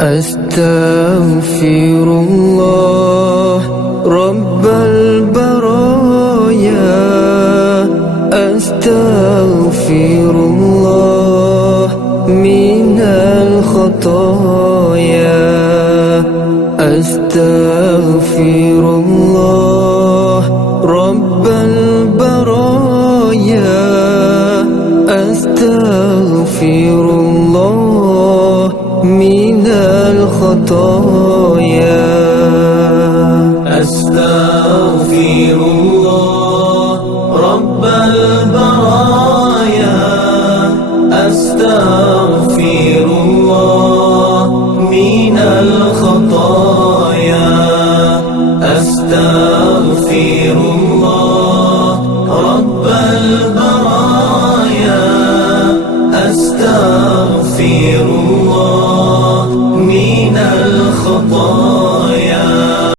أستغفر الله رب البرايا، أستغفر الله من الخطايا، أستغفر الله رب البرايا، أستغفر الله من الخطايا. أستغفر الله رب البرايا، أستغفر الله من الخطايا، أستغفر الله رب البرايا، أستغفر الله